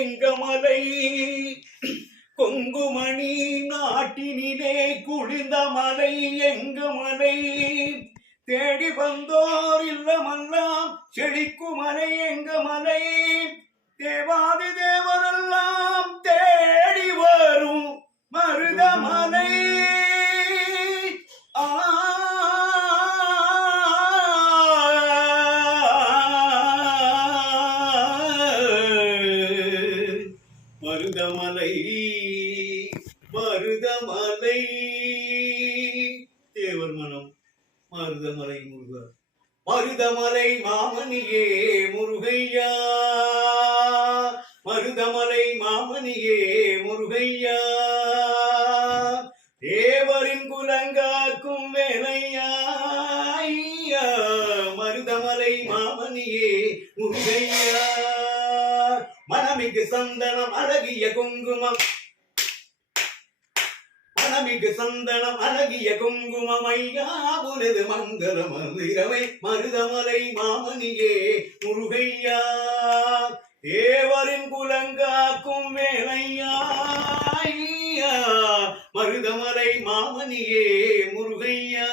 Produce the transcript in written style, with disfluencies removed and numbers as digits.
எங்க மலை கொங்குமணி நாட்டினிலே குளிர்ந்த மலை எங்க மலை தேடி வந்தோர் இல்லமெல்லாம் செழிக்கும் மலை எங்க மலை தேவாதி தேவரெல்லாம் தேடி வரும் மருதமலை மருதமலை மருதமலை தேவர் மனம் மருதமலை முருகா மருதமலை மாமணியே முருகையா மருதமலை மாமணியே முருகையா தேவரின் குலங்காக்கும் வேலையா மருதமலை மாமணியே முருகையா மனமிகு சந்தனம் அழகிய குங்குமம் மனமிகு சந்தனம் அழகிய குங்குமம் ஐயா உனது மங்களம் இரவை மருதமலை மாமணியே முருகையா தேவரின் குலங்காக்கும் வேலையா மருதமலை மாமணியே முருகையா